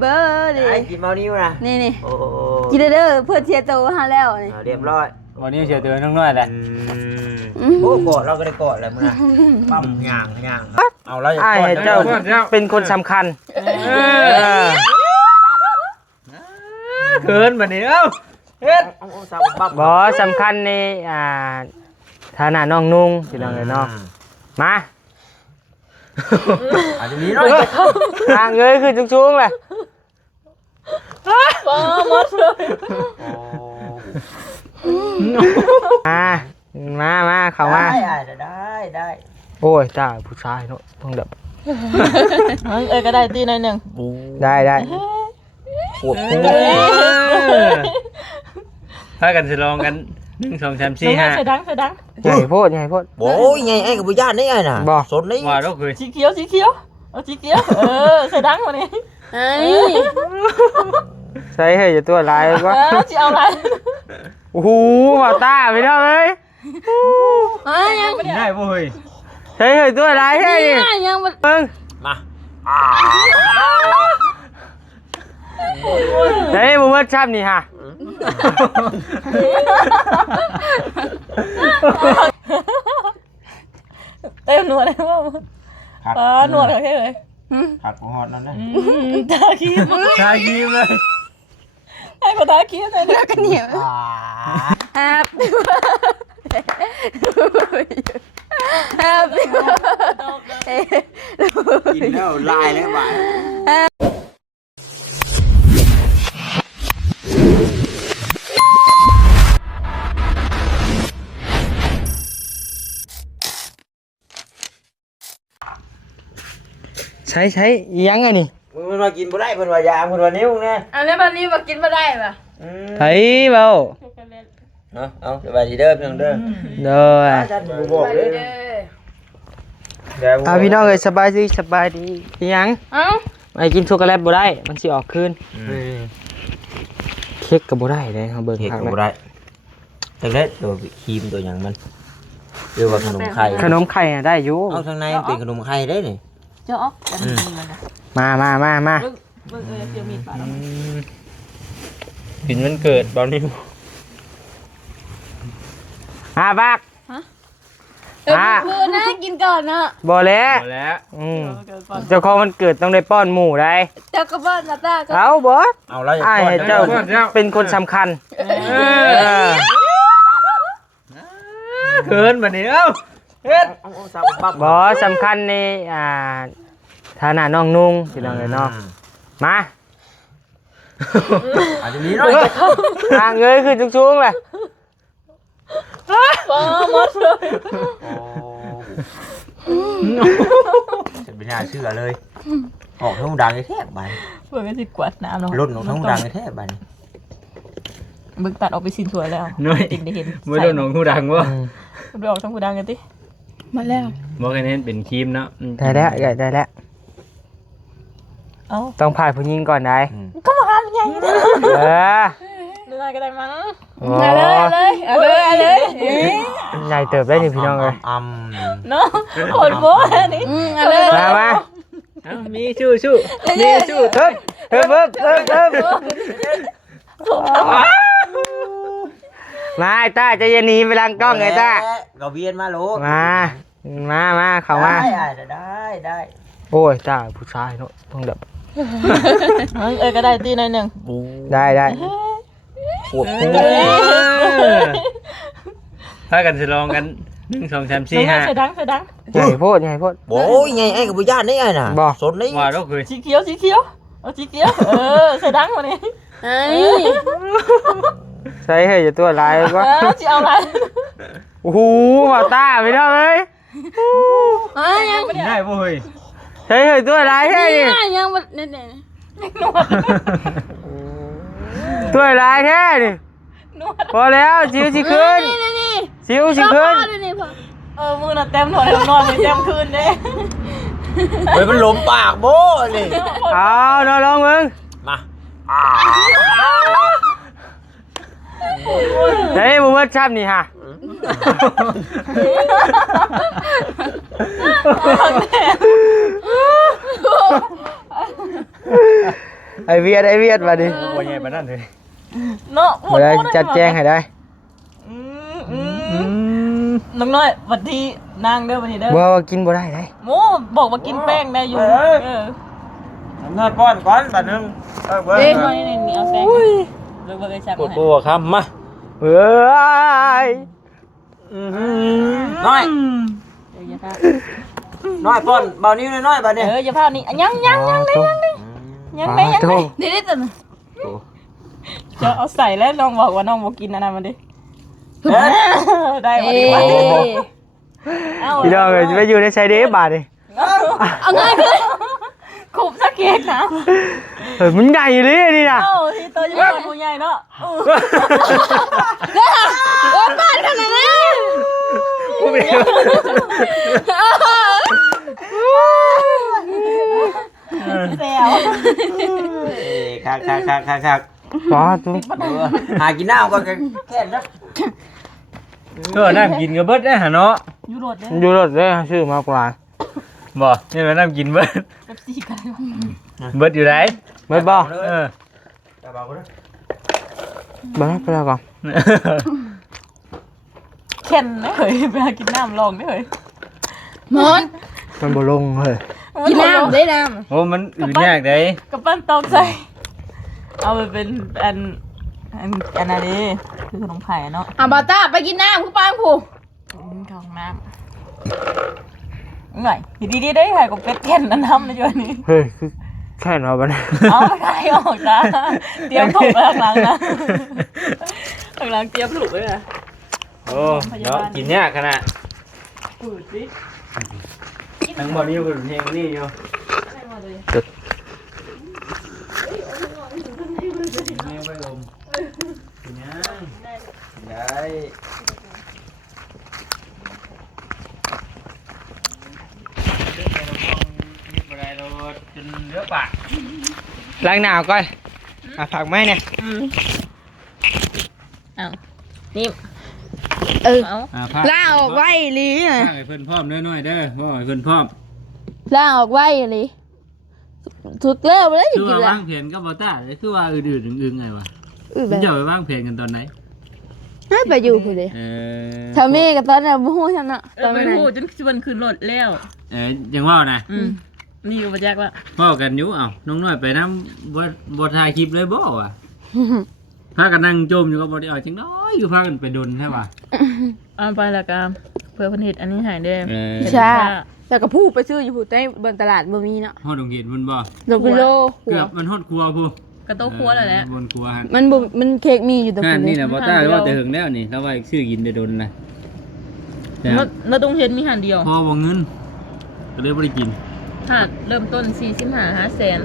เบอร์ดิ ไอ้กินเมานิ้วนะ นี่โอ้กินเด้อเพื่อเชียร์โตหาแล้วนี่เรียบร้อย วันนี้เสียเตือนน้อยๆแหละ โอ้กอดเราก็ได้กอดเลยมึงนะปั๊มย่างเอาเราอย่ากอด เจ้าเป็นคนสำคัญเกินแบบนี้เอ้าเฮ็ดบ่สำคัญในฐานะน้องนุ่งพี่น้องเลยเนาะมาอาจจะมีหน่อยทางเงยขึ้นสูงๆเลยมาเข้ามาได้โอ้ยจ้าผู้ชายเนาะต้องแบบก็ได้ตีหน่อยหนึ่งได้ปวดหัวพากันจะลองกัน1 2 3 4 5ใส่ดังใหญ่โพดโอ้ยไงไอ้กับบุญญาณนี่ไงน่ะสนนี่ว่าเราเคยสีเขียวเอาสีเขียวใส่ดังมานี่ใส่ให้อย่าตัวลายก็จะเอาอะไรโอ้โหมาตาไปแล้วเลยยังได้บ่เฮ้ยใส่ให้ตัวลายให้ยังมึงมาเฮ้ยมึงว่าช้ำนี่ฮะเต็มหนวดเลยว่าหนวดอะไรเลยผักหอดนั่นนะตาคีมเลยให้คนตาคีมเลยเนื้อกันเหนียวแฮปปี้กินแล้วลายแล้วบ่ายใช้ยังไงนี่มันว่ากินบ่ได้มันว่ายามันว่านิ้วนะอันนี้บันนี้มากินบ่ได้ป่ะไผ่เบาเนาะเอาสบายดีเด้อพี่น้องเด้อบอกเลยพี่น้องเลยสบายดียังไอ้กินช็อกโกแลตบ่ได้มันสิออกคืนเค้กก็บ่ได้เลยเฮาเบิ่งเค้กก็บ่ได้แต่เล็ดตัวครีมตัวหยังมันเรียกว่าขนมไข่ได้อยู่เอาข้างในเป็นขนมไข่ได้นี่เจ้าอ๊อกมาเบิ่งเสียวมีดป่ะกินวันเกิดบอลนี่บักคือนะกินก่อนนะบ่แล้วเจ้าของวันเกิดต้องได้ป้อนหมูได้เจ้าก็ป้อนนะตาเอาบอสเอาแล้วอย่าป้อนเจ้าเป็นคนสำคัญเกินแบบนี้เอ้าเฮ็ดบ่สำคัญในฐานะน้องนุ่งพี่น้องเลยเนาะมาอาจจะมีหน่อยทางเงยขึ้นสูงๆเลยจะเป็นน่าเชื่อเลยออกทั้งดังแทบใบเพื่อนก็สิกวาดน้ำเนาะรถของทั้งดังแทบใบบึกตัดออกไปสิ้นสวยแล้วจริงได้เห็นไม่โดนหนองหูดังวะดูออกทั้งหูดังกันติมาแล้วบอกกันเห็นเป็นครีมเนาะได้แล้วต้องผ่านผู้หญิงก่อนได้ก็มาหาใหญ่เลยดูได้ก็ได้มั้งเอาเลยใหญ่เติบได้นี่พี่น้องเลยเนาะโหดโบ้นี่เอาเลยมามีชู้เทิบมาไอ้ต้าจะยันหนีไปลังกล้องไงต้าก็เวียนมาลูกมาเข้ามาได้โอ้ยต้าผู้ชายเนาะต้องแบบก็ได้ตีหน่อยหนึ่งได้ปวดหัวพากันจะลองกัน1 2 3 4 5ใส่ดังใหญ่โพดโอ้ยไงไอ้กับบุญญาณนี่ไงน่ะสนนี่ว่าเราเคยสีเขียวเอาสีเขียวใส่ดังมานี่ใส่ให้อย่าตัวลายก็จะเอาอะไรโอ้โหมาตาไปแล้วเลยยังได้บ่เฮ้ยใส่ให้ตัวลายให้ยังเนี่ยตัวลายแค่นี่พอแล้วสิวสิขึ้นสิวสิขึ้นมือน่ะเต็มหน่อยนอนเลยเต็มคืนเด้เฮ้ยมันหลมปากโบ้นี่เอานอนลองมึงมาเฮ้ยมึงว่าช้ำนี่ฮะ ไอเวียดมาดิโอ้ยใหญ่ปานนั้นเลย เนาะ บ่ได้จัดแจงให้ได้ น้องน้อยวันที่นางเด้อวันนี้เด้อ ว่ากินบ่ได้ได้ โมบอกว่ากินแป้งได้อยู่ทำหน้าป้อนก่อนบัดนึงเบิ้ง น้อยนี่เอาแป้งเลิกเบิกไอ้ชัก ปวดบัวครับมาเฮ้ย น้อย อย่าพา น้อยป้อนเบานิ้วน้อยบัดนี้ อย่าพานี่ยังนี่ได้แต่จะเอาใส่แล้วน้องบอกว่าน้องบอกกินอันนั้นมาดิได้มาดิพี่น้องเอ้ยจะไปอยู่ในชายเดฟบาดดิ เอาง่ายเลยขุบสักเค้กนะ มันใหญ่เลยนี่นะ ที่ตัวยังเป็นผู้ใหญ่เนาะโอ้ป้านขนาดนั้นแซว คักอ๋อตัว หากินน้ำก็แค่นั้น น้ำกินกับเบิดได้หะเนาะ ยูโรดเลย อยู่รถได้ชื่อมากกว่าบ่นี่มันน้ำกินเบิด กับซีกัน เบิดอยู่ไหนเบิดบ่เบาก็ได้ บ่ไปแล้วก่อน เข็นนะเฮ้ยไปหากินน้ำลองได้เฮ้ย มันบ่ลงเฮ้ย กินน้ำได้น้ โอ้มันอื่นยากได้ ำกับปั้นตอกใส่เอาไปเป็นอันนั้นดิคือขนมไผ่เนาะ บาต้าไปกินน้ำคุณป้าผู้ ข้างน้ำหน่อยดีได้ไข่กับเป็ดเข็นน้ำนะจ๊ะนี่ เฮ้ยคือแค่นอนบ่ได้ เอาไปไข่ออกจ้าเตรียมถูกไปข้างหลังนะข้างหลังเตรียมถูกเลยนะ โอ้เนาะกินยากขนาด ปืดสิ ทั้งบ่นี้ก็เพลงนี่อยู่ล้างหนาวก่อนผักไหมเนี่ย เอานี่ เอา ล่า ล่าออกไว้ลีน่ะ ให้เพิ่นพร้อมน้อยๆเด้อพ่อให้เพิ่นพร้อม ล่าออกไว้ลีถูกแล้วเลย คือ กิน ว่า ละ วางแผนกับบ่ต้าเลยคือว่าอื่นๆอึงๆไงวะ แบ มัน บ จะไปวางแผนกันตอนไหน ให้ไปอยู่ผู้เดียวชาวเมฆกับตอนนั้นบ่ฮู้ฉันน่ะตอน ไม่ นั้น พูดจนชวนขึ้นรถแล้ว ยังว่านะ นี่อยู่ประจักษ์ว่า พ่อกันอยู่เอ้าน้องน้อยไปน้ำบ่ถ่ายคลิปเลยบ่วะพากันนั่งจมอยู่กับบ่ได้เอาจังน้อยอยู่พากันไปดนใช่ป่ะ เอาไปแล้วกันเพื่อพันเหตุอันนี้หายได้ ใช่แต่ก็พูดไปซื้ออยู่ผู้ใต้บนตลาดบ่มีเนาะ ฮอดดงเห็นมันบ่ โลกิโล เกือบมันฮอดครัวผู้ กระโต๊ะครัวแล้วแหละ บนครัวหั่น มันบ่มันเค้กมีอยู่ตรง นั่น นี้ นี่น่ะบ่ต้าว่าแต่หึงแล้วนี่แล้วว่าซื้อกินได้ดนนะ แล้วตรงเห็นมีหันเดียว พอบ่เงินก็เลยบ่ได้กิน หาดเริ่มต้น45-5 แสน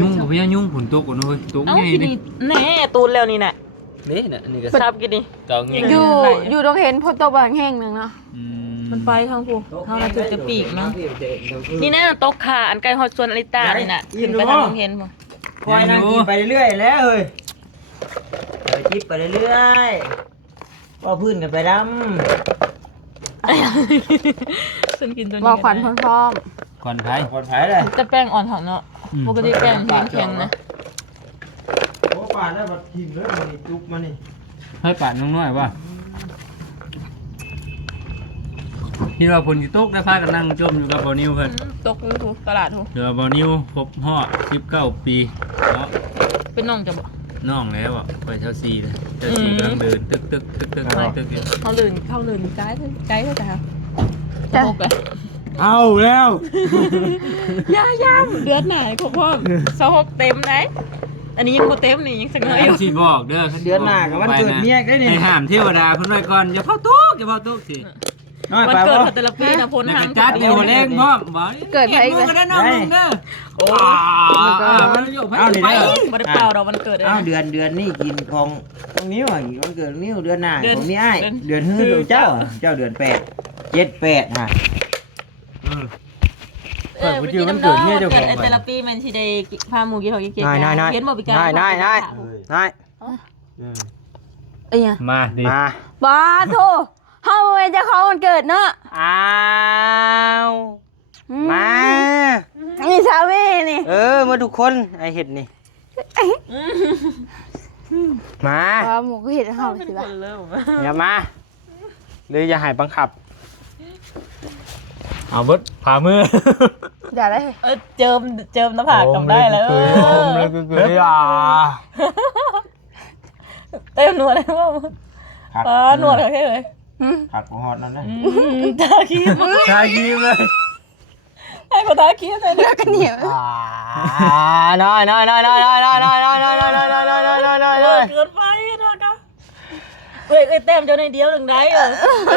ยุ่งกับพี่ยุ่งฝนตกก่อนเว้ยตก เอ้า ไง กิน นี่ นี่แน่ตูนแล้วนี่น่ะ นี่น่ะนี่ก็ ทราบกินนี่ ตองไง อยู่ตรงเห็นพอตกบางแห้งนึงเนาะ มันไปทางกูเท่านั้นจุดจะปีกเนาะนี่นะโต๊ะขาอันไกลฮอดส่วนอลิตานี่น่ะขึ้นไปทางตรงเห็นบ่ คอยนั่งกินไปเรื่อยแล้วเฮ้ยไปจิบไปเรื่อยๆว่าพื้นกันไปด ฉันกินตัวนี้ บ่ขวัญพร้อม ควันไผ ำคนไผ่เลย จะแป้งอ่อนเถอะเนาะปกติแป้งแข็งๆนะ โอ้ปาดได้บัดทิมเลยมันนี่จุกมันนี่ ให้ปาดน้องน้อยว่าคิดว่าฝนสิตกได้พากันนั่งจมอยู่กับบ่อนิวเพิ่น ตกอยู่ตลาดทู เดี๋ยวบ่อนิวครบฮอด19 ปีเนาะ เป็นน้องจะบ่ น้องแล้วอ่ะไปเท่า4เลยเท่า4กำลังเดินตึกอยู่ เขาเดินไกด์เท่าจ้ะจะหกเลย เอาแล้ว ย่าเดือนไหนพ่อ26เต็มไหนอันนี้ยังบ่เต็มนี่ยังสักน้อยอยู่ สิบอกเด้อ เดือนหน้ากับวันเกิดเมียได้นี่ ให้ห้ามเทวดาเพิ่นไว้ก่อนอย่าเผาตกสิ น้อย วัน ไป เกิด บ่ ของแต่ละปีนะพ้น แล้ว ทา ก็ ง จัดเดี๋ยวแรงพร้อมบ่ เกิด เก็ ให้ บมือกันได้น้องเด้อโอ้มันอยู่ เอานี่ ไป เด้อ บ่ได้เปล่าดอกวันเกิดเลย เอา นะ เดือนนี่กินของนิ้วอ่ะวันเกิดนิ้วเดือนหน้า เดือน ของนี่อ้าย เดือน เดือนฮื้อเจ้าอ่ะเจ้าเดือน8 7 8ฮะ เปิดกินน้ำดองแต่ละปีมันสิได้พาหมู่กินของกินเห็นบ่ปีกาย นาย เอ้ย มาดิ มา บ้าโทเฮาเป็นเจ้าของวันเกิดเนาะ อ้าว มา นี่ชาวเม่นี่ มาทุกคนไอเห็ดนี่มา ว่าหมูก็เห็นเฮาสิบ่ะ เริ่ม อย่ามาหรืออย่าหายบังคับเอาเบิดผ่ามือ อย่าได้ เจิมหน้าผากกำได้แล้ว เต็มหนวดเลยว่าหนวดแค่เลย ผักของฮอดนั่นนะ ตาขี้ ชายีเลย ให้เขาตาขี้เลยเนี่ย กันเหนียว น้อย เกินไปนะคะเอ้ยแต้มเจ้าในเดียวหนึ่งได้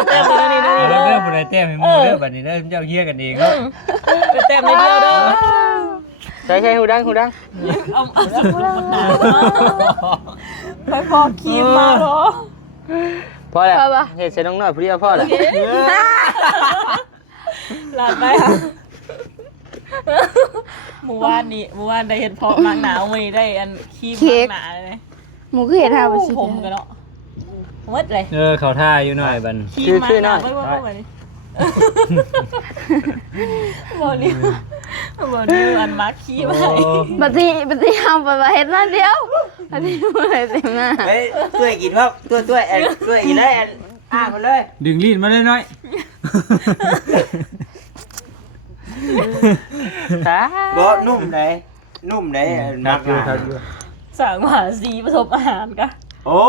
แต้มในนี้ เริ่ เด้อ มอะไรแต้มให้มึงเริ่มแบบนี้เริ่มเจ้าเฮี้ยกันเองแล้ว แต้มในเดียวเด้อ ใช่หูดัง เอาสักคนหนาไปพอคีมมาเหรอ พ่อแหละเห็ดใส่น้องน้อยพอดีพ่อแหละ หลานไปค่ะเมื่อวานได้เห็นพอมากหนาววันนี้ได้อันคีมมากหนาเลย หมูก็เห็นเฮาบ่สิ ผมกันเนาะวัดเลย เขาท่าอยู่หน่อยบัน คีมมากหนาไม่ว่าวันนี้บอกนี่อันมาร์คคีมให้ บัดนี้เฮาไปว่าเฮ็ดนั่นเดียวอันนี้บ่ได้เต็มหน้า เฮ้ยตัวกินว่าตัวแอนตัวอีเลยแอนอ้าไปเลย ดึงลิ้นมาเลยน้อย บ่นุ่มไหนมักอยู่ สั่งมาสีผสมอาหารกะ โอ้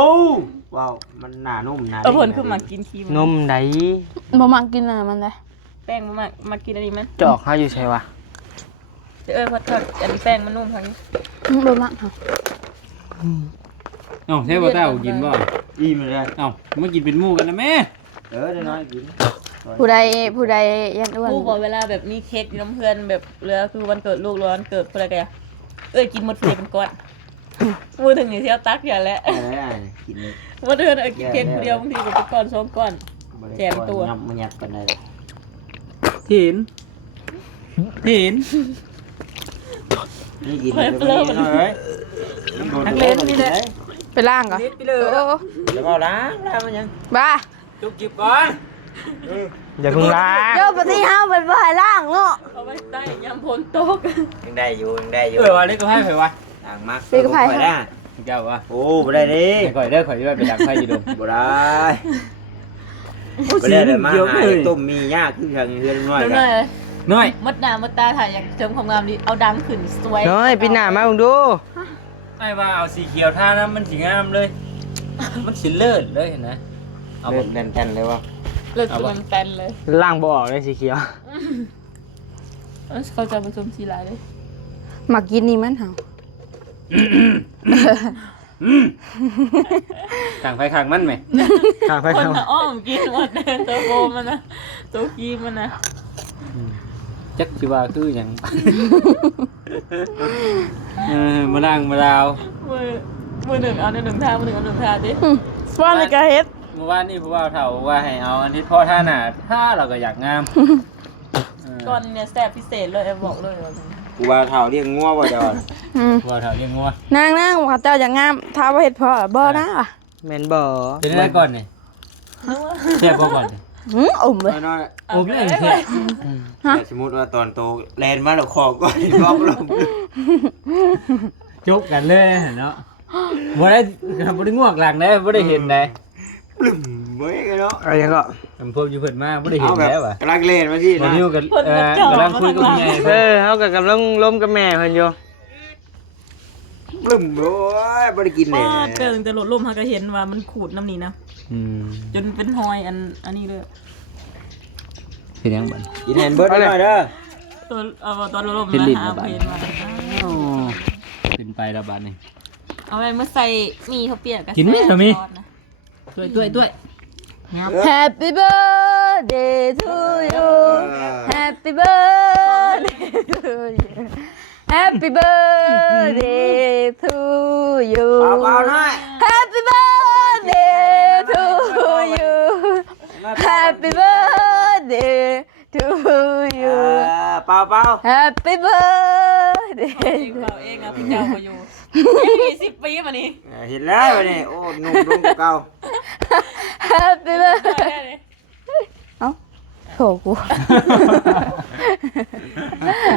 ว้าวมันหนานุ่มหนา ผลคือมากินคีม นมไหน บ่มักกินอันนั้นมันเลย แป้งมากินอันนี้มัน จอกเขาอยู่ใช่วะ พอทอดอันนี้แป้งมันนุ่มทางนี้ บ่มักเฮา เอ้าเทพเต้ากินบ่ อิ่มเลย เอ้ามากินเป็นหมู่กันนะแม่ ได้น้อยกิน ผู้ใดยันอ้วน ผู้บอกเวลาแบบมีเค้กน้ำเพื่อนแบบเรือคือวันเกิดลูกร้อนเกิดอะไรกันกินหมดเลยเป็นก้อนมือถึงนี่เที่ยวตักอย่างแล้ว กินเลย วันเดือนกินเค้กเดียวบางทีก็เป็นก้อนสองก้อน แจมตัว ยับมันยัดกันได้ ถิน นี่กินเลยเลย นักเล่นนี่แหละ ไปล้างก่อน นิดไปเลย แล้วก็ล้างมันยัง บ้า จุกจิบก่อนอย่าเพิ่งล้าง เดี๋ยวบัดนี้เฮาเป็นบ่ให้ล้างเนาะ เอาไว้ใต้ยำพลตก ยังได้อยู่ ว่าเล็กก็ให้ไผวะ ต่างมาก ได้เจ้าวะ โอ้บ่ได้ดิ ข่อยด้วยไปดักไผอยู่ดม บ่ได้บ่ได้เลยมาหาต้มมียากคือทางเฮือนน้อย เดี๋ยว กั หน่ น อย น้อย มดน้ำมดตาถ่ายอยากเจิมความงามดีเอาดังขึ้นสวย น้อยปีหน้ามาดูไอ้ว่าเอาสีเขียวท่านั้นมันสีงามเลย มันสีเลิศเลยเห็นไหม เอาแบบแน่นๆเลยวะ เลิศมันแตนเลย ล่างบ่ออกเลยสีเขียว เขาจะผสมสีลายเลย มากินนี่มันเฮา ต่างไฟขังมันไหมต่างไฟ คน ขัง น่ะอ้อมกินหมดเลยตัวโบมันนะตัวกีมันนะ จักสิว่าคืออย่างมาล่างมาดาว มือหนึ่งเอาหนึ่งท่ามือหนึ่งเอาหนึ่งท่าดิ ฟ้อนในกะเฮ็ด เมื่อวานนี่ผู้ว่าเฒ่าว่าให้เอาอันนี้พ่อท่าหนาถ้าเราก็อยากงาม ก่อนเนี่ยแซ่บพิเศษเลยบอกเลย กูว่าเฒ่าเรียกงัวบ่ดอน ผู้ว่าเฒ่าเลี้ยงงัวน างว่าเจ้าอย่างงามถ้าว่าเฮ็ดพอบ่นะว่ะ แม่นบ่เป็นอะไรก่อนนี่เสียบก่อน อมเลย น้อย โอ้ยเสีย สมมุติว่าตอนโตแลนมาแล้วคอก่อนบล็อกลง จุกกันเลยเนาะบ่ได้งวกหลังได้บ่ได้เห็นได้ ปลึ้มเว้ยเนาะ อะไรก็พวกอยู่เพิ่นมาบ่ได้เห็นแล้วว่ะ กำลังเล่นมาสิ บ่ นะ อยู่กันกำลังคุยกับคุณยายเฮาก็กำลังล้มกับแม่เพิ่นอยู่ ปลึ้มโอ้ยบ่ได้กินเลย เกิงแต่หลดลมฮะก็เห็นว่ามันขูดน้ำนี้นะจนเป็นหอยอันนี้เลย เป็นยังบัด กินแฮนเบิร์ดหน่อยเด้อ ตัวตอนหลดลม เป็นลิ้น หา บ่บัด เพนมา เป็นไปแล้วบัดนี้ เอาไปเมื่อใส่มีเขาเปียกกัน กินไหมเธอมี ด้วย Happy birthday to you Happy birthday to you Happy birthday to you เบาๆหน่อย Happy birthday to you Happy birthday to you เปล่า Happy birthday เองเปล่าเองอ่ะพี่เจ้ามาอยู่ยี่10 ปีมานี่ เห็นแล้วนี่โอ้นุ่มลงเก่า Happy birthday เอ้า โถกู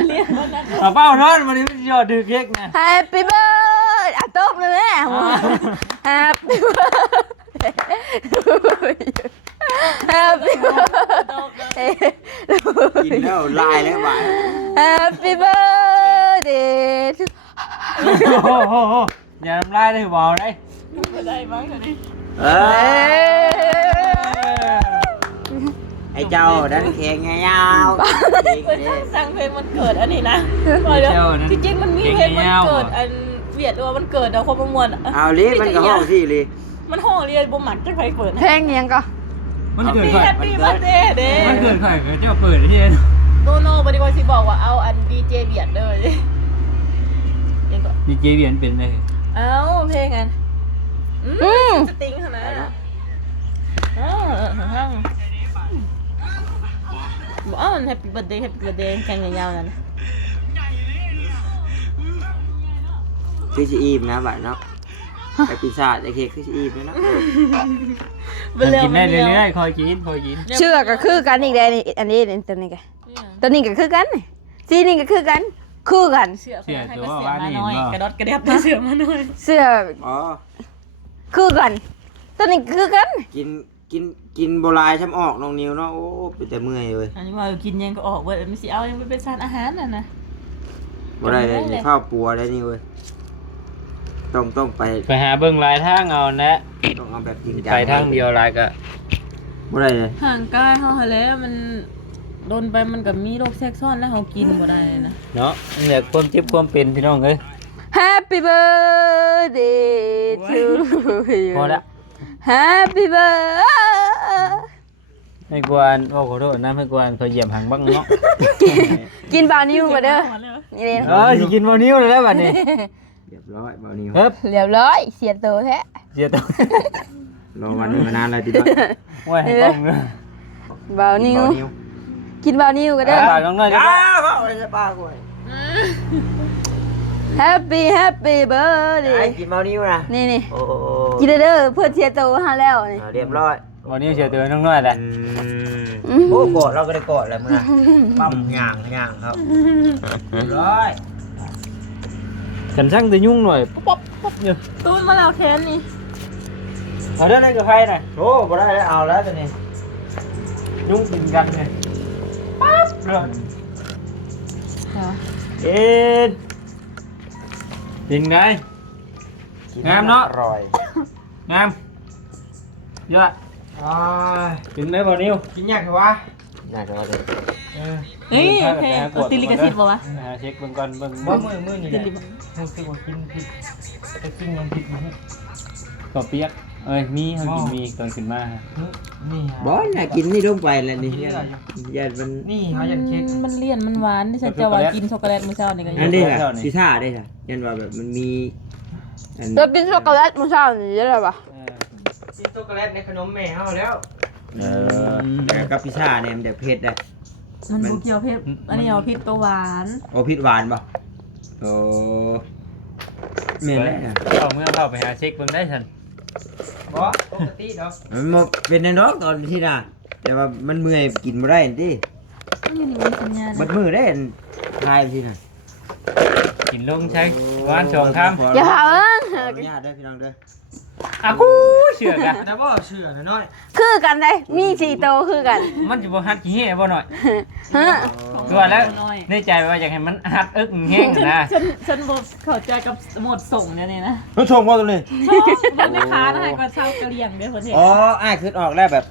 เรียกว่านั่น เอาเป้านอนวันนี้มันยอดดื้อเค้กนะ Happy birthday อ่ะตบเลยแม่ Happy birthday Happy birthday กินแล้วลายแล้วบ่าย Happy birthday to โอ้โหอย่าทำลายได้บ่าวได้ ไม่ได้มั้งเดี๋ยวนี้ เอไอ้เจ้าดันแข็งยาว เพิ่นสั่งเพลงมันเกิดอันนี้นะบอกเดี๋ยวจริงๆมันมีเพลงมันเกิดอันเวียดว่ามันเกิดเอาความประมวล เอาลิมันก็ห้องที่ลิ มันห้องเรียนบ่หมักจังไผเปิด เพลงยังก็ มันเกิด แฮปปี้เบิร์ธเดย์เด้ มันเกิดใครเจ้าเปิดที่ โนบ่ได้ว่าสิบอกว่าเอาอันดีเจเวียดเลยยังก็ ดีเจเวียนเป็นเลย เอาเพลงอันสติงขนาดนั้นบอกเอาแฮปปี้เบิร์ธเดย์แข่งยาวๆนั่น คือจะอิ่มนะบ่ายเนาะไอ้ปีศาจไอ้เค้กคือจะอิ่มเลยเนาะ กินได้เรื่อยๆคอยกิน เชื่อก็คือกันอีกแล้วนี่อันนี้ตัวนี้กันตัวนี้ก็คือกันสีนี่ก็คือกันคือกัน เสือให้ก็เสือมาหน่อยกระดดกระเดียบเสือมาหน่อย เสื้อ อ๋อ คือกันตัวนี้คือกัน กินโบราณช้ำออกน้องนิวเนาะโอ้เป็นแต่เมื่อยเลย อันนี้ว่ากินยังก็ออกเว้ยไม่สิเอายังไปเป็นสารอาหารน่ะนะ บ่ได้เลยมีข้าวปัวได้นี่เว้ยต้องไป หาเบิ่งลายทางเอานะ ต้องเอาแบบจริงจัง ไปทางเดียวลายก็ บ่ได้เลย ห่างกายเฮาหาแล้วมันโดนไปมันก็มีโรคแทรกซ้อนแล้วเฮากินบ่ได้นะ เนาะอยากความเจ็บความเป็นพี่น้องเอ้ย Happy birthday to you พอละ Happy birthday ให้กวนโอ้ขอโทษนะให้กวนเขาเหยียบหางบ้างเนาะ กินบราวนิวมาเด้อนี่เลย สิกินบ่นิ้วเลยแล้วบัดนี้ เรียบร้อยเบานิว เฮ้ย เรียบร้อยเสียตัวแท้ เสียตัว รอวันนี้มานานแล้วทีเดียว โอ้ยให้กล้องเด้อบ ราวนิวกินบราวนิวกันเด้อ ปากน้องน้อย อ้าวเอาอะไรจะป้ากู Happy Happy ไอ้ birthday กินเบานิวนะ นี่ โอ้ กินเด้อเพื่อเสียตัวหาแล้วนี่ เรียบร้อย บ่นิ้วเสียตัวน้องน้อยแหละ โอ้กอดเราก็ได้กอดแล้วมึงนะปั๊มย่างครับเรียบร้อย กันช่างแต่ยุ่งหน่อยป๊บป๊บอยู่ ตูนมาแล้วแค้นนี่ เอาเด้อได้กับใครน่ะ โอ้บ่ได้แล้วเอาแล้วตัวนี้ ยุ่งกินกันไงปั๊บเรื่องเอ็นเป็นไง งามเนาะ อร่อย งามยอดกินไหมบ่นิ้ว กินยากเหรอวะน่าจะเลย เฮ้ยเพลงติลิกสิทธิ์บ่วะ เช็คเบิ่งก่อนเบิ่ง มือนี่แหละ รู้สึกว่ากินผิดไปกินยังผิดอยู่ก็เปียกเอ้ยมีเขากินมีตอนขึ้นมาฮะ บอสน่ะกินนี่ลงไปแล้วนี่ยันมัน นี่เขาอยากเช็ค มันเลี่ยนมันหวานที่ฉันจะว่ากินช็อกโกแลตมื้อเช้านี่ก็ อันนี้แหละซีซ่าได้ค่ะยันว่าแบบมันมีอัน เรากินช็อกโกแลตมื้อเช้านี่ได้หรอปะ กินช็อกโกแลตในขนมแม่เขาแล้ว แต่กับพิซซ่าเนี่ยมันจะเผ็ดได้ มันบ่เกี่ยวเผ็ดอันนี้เอาพริกตัวหวาน โอ้พิษหวานป่ะโอ้เมนแล้ว เอาเมื่อเข้าไปหาเช็คเบิ่งได้ทันบ่ปกติเนาะ มันเป็นในน้องตอนที่น่ะแต่ว่ามันเมื่อยกินไม่ได้ที่ นี่มันสัญญาณ บัดมือได้ทายที่น่ะ กินลงใช้วานสองคำ อย่าหา ญาติได้พี่น้องเด้อ อ่ะกูเชื่อกันนะบ่เชื่อน้อย คือกันได้มี4โตวคือกัน มันจะบ่ฮัดขี้เหี้ยบ่หน่อย ฮะ ตัวแล้วในใจว่าอยากให้มันฮัดอึกแห้งนะ ฉันบ่เข้าใจกับหมดส่งเนี่ยนี่นะ ต้องชมว่าตัวนี้ มันไม่ค้าได้ก็เช่ากะเลียงเด้อประเทศ อ๋ออ้ายขึ้นออกแล้วแบบ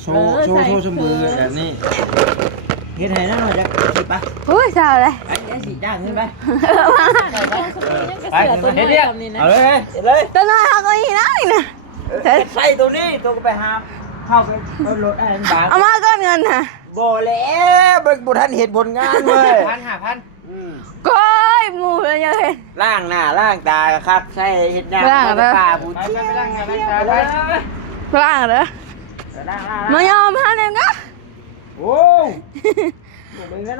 โชว์มือแบบนี้เฮ็ดให้นั่นหน่อยจ้ะคิดปะ อุ้ยเช้าเลย ไอ้สีจ้างขึ้นไป ไปตัวนี้แบบนี้นะ เอาเลยเลย ตัวน้อยเขาก็อีนะนี่นะ ใส่ตัวนี้ตัวก็ไปหาเข้าไปรถไอ้บาง เอามาก้อนเงินค่ะ บ่แล้วเบิ่งบ่ทันเห็นผลงานเว้ย 1,000 ก้อยหมูเลยยังเห็น ล้างหน้าล้างตาครับใส่เฮ็ดหน้า ล้างเด้อ ตาผู้ ไป ชี้ ไปล้างงานล้างตาไป พลังเหรอ ล้าง มายอมฮะเนี่ยก็ โอ้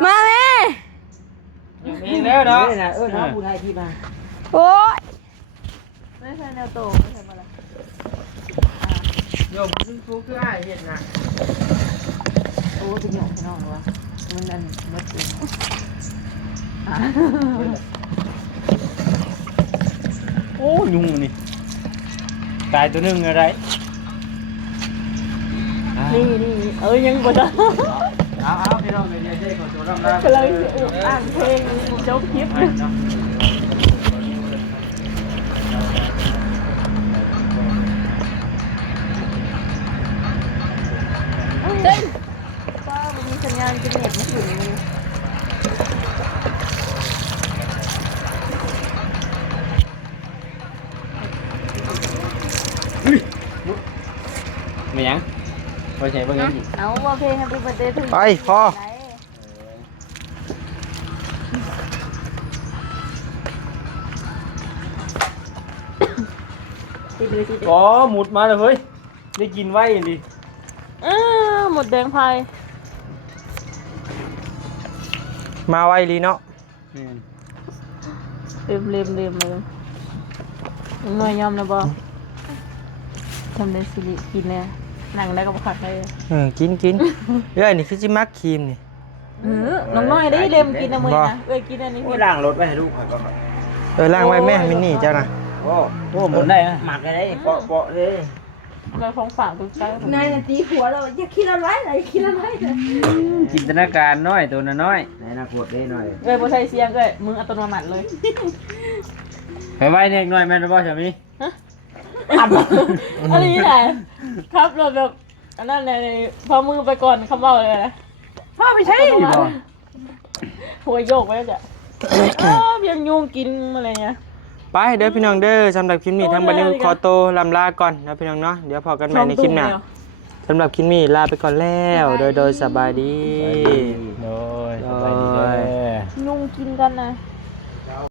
มาแม่ มีแล้วเนาะ เออน้าผู้ไทยที่มา โอ้ย ไม่ใช่แนวโตไม่ใช่มาละ โยมคืออ้ายเฮ็ดน่ะ โอ้เป็นหยอกพี่น้องวะมันนั่นมัดเองโอ้ยุงนี่ตายตัวนึงอะไร นี่ยังบ่ได้ เอาพี่น้องเดี๋ยวเจ๊ขอตัวรำลาก ำลังอ่านเพลงจบคลิปเลยเต้นป้ามันมีสัญญาณอินเทอร์เน็ตมาถึงนี่ ไม่ยังไม่ใช่เบิ่งยังอีก เอาว่าเพลง Happy Birthday ถึง ไปพอ ติดเลยติดเลย อ๋อหมุดมาเลยเฮ้ยได้กินไว้ดิ หมดแดงพาย มาไว้ลีเนาะ ลืมหน่วยยอมนะบอทำได้สิริกินเนี่ยหนังได้ก็บ่ขาดเลย กินเอ้ยนี่คือจิมักครีมนี่ น้องน้อยได้เล็มกินนะมือนะกินอันนี้ โอ้ล้างรถไว้ให้ลูกก่อนก็ ล่างไว้แม่มินนี่เจ้านะ โอ้หมดได้นะหมักได้เปาะเลย เราของฝากดูใจ นายตีหัวเราอย่าคิดอะไรเลยคิดอะไรเลย จินตนาการน้อยตัวน้อย ไหนนะขวดได้หน่อย เลยโบใช้เสียงเลยมึงอัตโนมัติเลย ไปไว้เนี่ยน้อยแม่นบ่ใช่มั้ย อันนี้แหละครับเราแบบอันนั้นเลยพอมือไปก่อนคำเบาเลยนะ พ่อไม่ใช่บ่ หัวโยกไว้จ้ะยังยุงกินอะไรเงี้ย ไปเด้อพี่น้องเด้อสำหรับคลิปนี้ทั้งบัดนี้ขอโตวลำลาก่อนนะพี่น้องเนาะเดี๋ยวพอกันใหม่ในคลิปหน้าสำหรับคลิปนี้ลาไปก่อนแล้วโดยสบายดี ยุงกินกันนะ